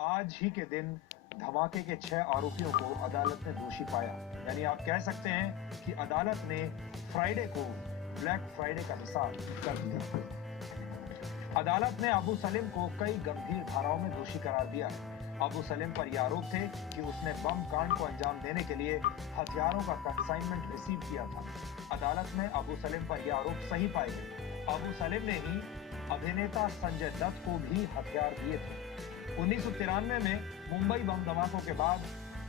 आज ही के दिन धमाके के 6 आरोपियों को अदालत ने दोषी पाया। यानी आप कह सकते हैं कि अदालत ने फ्राइडे को ब्लैक फ्राइडे का मिसाल कर दिया। अदालत ने अबू सलीम को कई गंभीर धाराओं में दोषी करार दिया है। अबू सलीम पर यह आरोप थे कि उसने बम कांड को अंजाम देने के लिए हथियारों का कंसाइनमेंट रिसीव किया था। अदालत में अबू सलीम पर यह आरोप सही पाए गए। अबू सलीम ने ही अभिनेता संजय दत्त को भी हथियार दिए थे। 1993 में मुंबई बम धमाकों के बाद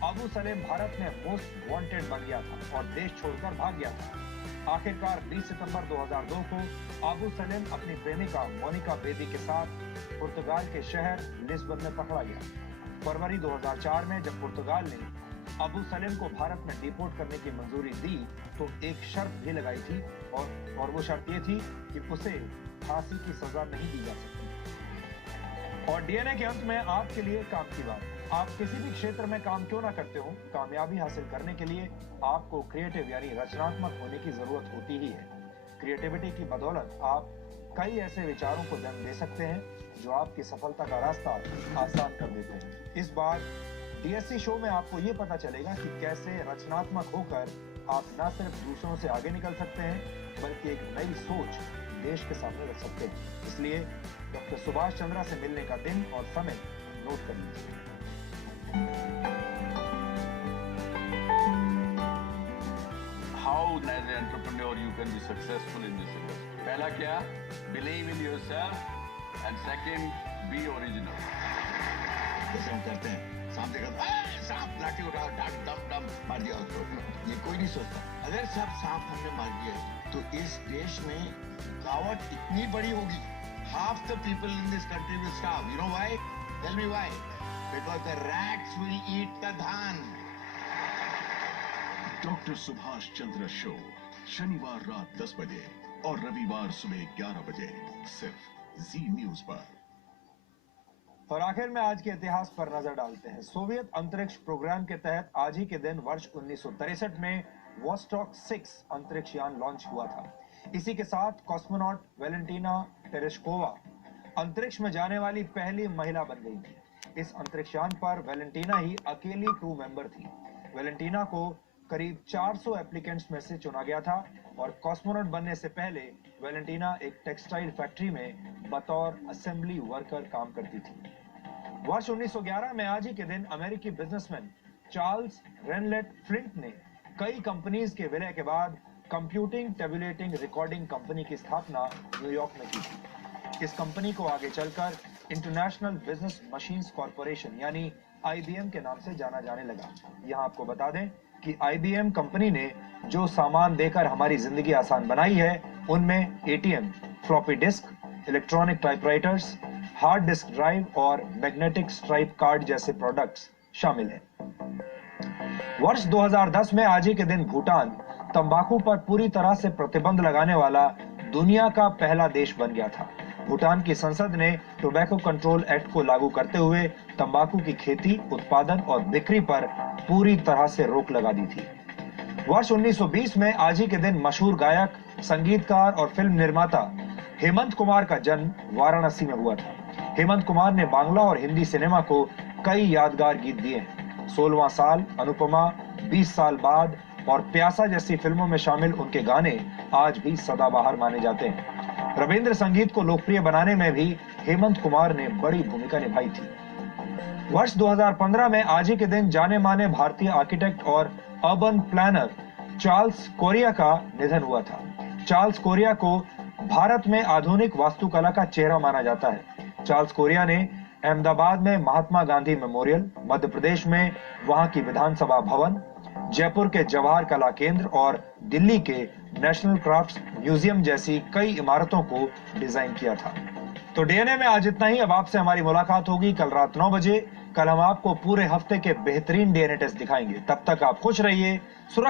अबू सलीम भारत में मोस्ट वांटेड बन गया था और देश छोड़कर भाग गया था। आखिरकार 20 सितंबर 2002 को अबू सलीम अपनी प्रेमिका मोनिका बेदी के साथ पुर्तगाल के शहर लिस्बन में पकड़ा गया। फरवरी 2004 में जब पुर्तगाल ने अबू सलीम को भारत में डिपोर्ट करने की मंजूरी दी तो एक शर्त भी लगाई थी और वो शर्त ये थी कि उसे फांसी की सजा नहीं दी जा सकती। और डीएनए के अंत में आपके लिए काम की बात। आप किसी भी क्षेत्र में काम क्यों ना करते हो, कामयाबी हासिल करने के लिए आपको क्रिएटिव यानी रचनात्मक होने की जरूरत होती ही है। क्रिएटिविटी की बदौलत आप कई ऐसे विचारों को जन्म दे सकते हैं जो आपकी सफलता का रास्ता आसान कर देते हैं। इस बार डीएससी शो में आपको ये पता चलेगा कि कैसे रचनात्मक होकर आप न सिर्फ दूसरों से आगे निकल सकते हैं बल्कि एक नई सोच देश के सामने रख सकते हैं। इसलिए डॉक्टर सुभाष चंद्रा से मिलने का दिन और समय नोट कर लीजिए। How as an entrepreneur you can be successful in this industry? पहला क्या? Believe in yourself and second, be original. जैसे हम करते हैं, सांप देखा, सांप लाठी उठा, दम मार दिया उसको। ये कोई नहीं सोचता। अगर सब सांप हमने मार दिया तो इस देश में गावट इतनी बड़ी होगी, half the people in this country will starve. You know why? Tell me why. Because the rats will eat the धान. डॉक्टर सुभाष चंद्र शो शनिवार रात 10 बजे और रविवार सुबह 11 बजे सिर्फ जी न्यूज पर। और आखिर में आज के इतिहास पर नजर डालते हैं। सोवियत अंतरिक्ष प्रोग्राम के तहत आज ही के दिन वर्ष 1963 में वोस्टॉक 6 अंतरिक्ष यान लॉन्च हुआ था। इसी के साथ कॉस्मोनॉट वेलेंटिना तेरेश्कोवा अंतरिक्ष में जाने वाली पहली महिला बन गई थी। इस अंतरिक्ष यान पर वेलेंटिना ही अकेली क्रू मेंबर थी। वेलेंटिना को करीब 400 एप्लीकेंट्स में से चुना गया था और कॉस्मोनॉट बनने से पहले वेलेंटिना एक टेक्सटाइल फैक्ट्री में बतौर असेंबली वर्कर काम करती थी। वर्ष 1911 में आज ही के दिन अमेरिकी बिजनेसमैन चार्ल्स रेनलेट फ्लिंट ने कई कंपनीज के विलय के बाद कंप्यूटिंग टेबुलेटिंग रिकॉर्डिंग कंपनी की स्थापना न्यूयॉर्क में की थी। इस कंपनी को आगे चलकर इंटरनेशनल बिजनेस मशीन्स कॉरपोरेशन यानी आईबीएम के नाम से जाना जाने लगा। यहाँ आपको बता दें कि आईबीएम कंपनी ने जो सामान देकर हमारी जिंदगी आसान बनाई है उनमें ATM, floppy disk, electronic typewriters, hard disk drive और मैग्नेटिक स्ट्राइप कार्ड जैसे प्रोडक्ट्स शामिल हैं। वर्ष 2010 में आज ही के दिन भूटान तंबाकू पर पूरी तरह से प्रतिबंध लगाने वाला दुनिया का पहला देश बन गया था। भूटान की संसद ने टोबैको कंट्रोल एक्ट को लागू करते हुए तंबाकू की खेती, उत्पादन और बिक्री पर पूरी तरह से रोक लगा दी थी। वर्ष 1920 में आज ही के दिन मशहूर गायक, संगीतकार और फिल्म निर्माता हेमंत कुमार का जन्म वाराणसी में हुआ था। हेमंत कुमार ने बांग्ला और हिंदी सिनेमा को कई यादगार गीत दिए हैं। 16वां साल, अनुपमा, 20 साल बाद और प्यासा जैसी फिल्मों में शामिल उनके गाने आज भी सदाबहार माने जाते हैं। रविंद्र संगीत को लोकप्रिय बनाने में भी हेमंत कुमार ने बड़ी भूमिका निभाई थी। वर्ष 2015 में आज ही के दिन जाने माने भारतीय आर्किटेक्ट और अर्बन प्लानर चार्ल्स कोरिया का निधन हुआ था। चार्ल्स कोरिया को भारत में आधुनिक वास्तुकला का चेहरा माना जाता है। चार्ल्स कोरिया ने अहमदाबाद में महात्मा गांधी मेमोरियल, मध्य प्रदेश में वहां की विधानसभा भवन, जयपुर के जवाहर कला केंद्र और दिल्ली के नेशनल क्राफ्ट्स म्यूजियम जैसी कई इमारतों को डिजाइन किया था। तो डीएनए में आज इतना ही। अब आपसे हमारी मुलाकात होगी कल रात 9 बजे। कल हम आपको पूरे हफ्ते के बेहतरीन डीएनए टेस्ट दिखाएंगे। तब तक आप खुश रहिए, सुरक्षित